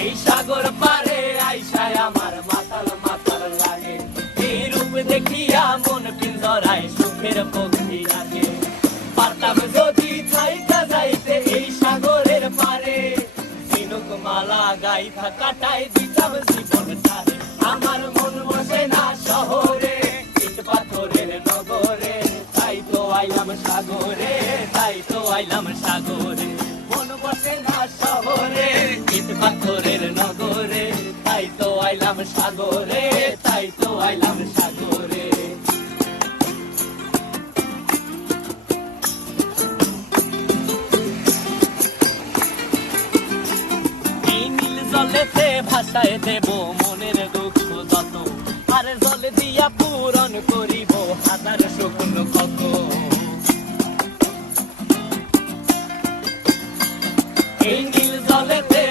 এই সাগর পারে আইসায় আমার মাতাল মাতাল লাগে, এই রূপ দেখিয়া মন পিঞ্জরায় সুখের পক্ষী রাখে। পারতাম যদি থাইকা যাইতে এই সাগরের পারে, ঝিনুক মালা গাইথা কাটাই দিতাম জীবনটারে। আমার মন বসে না শহরে, ইট পাথরের নগরে, তাই তো আইলাম সাগরে, তাই তো আইলাম সাগরে। মন বসে না শহরে, ইট পাথরের নগরে, তাই তো আইলাম সাগরে, তাই তো আইলাম সাগরে। এই নীল জলেতে ভাসায় দেব মনের দুঃখ যত, আর জলে দিয়া পূরণ করিব হাজার শুকনো কত। এই নীল জলেতে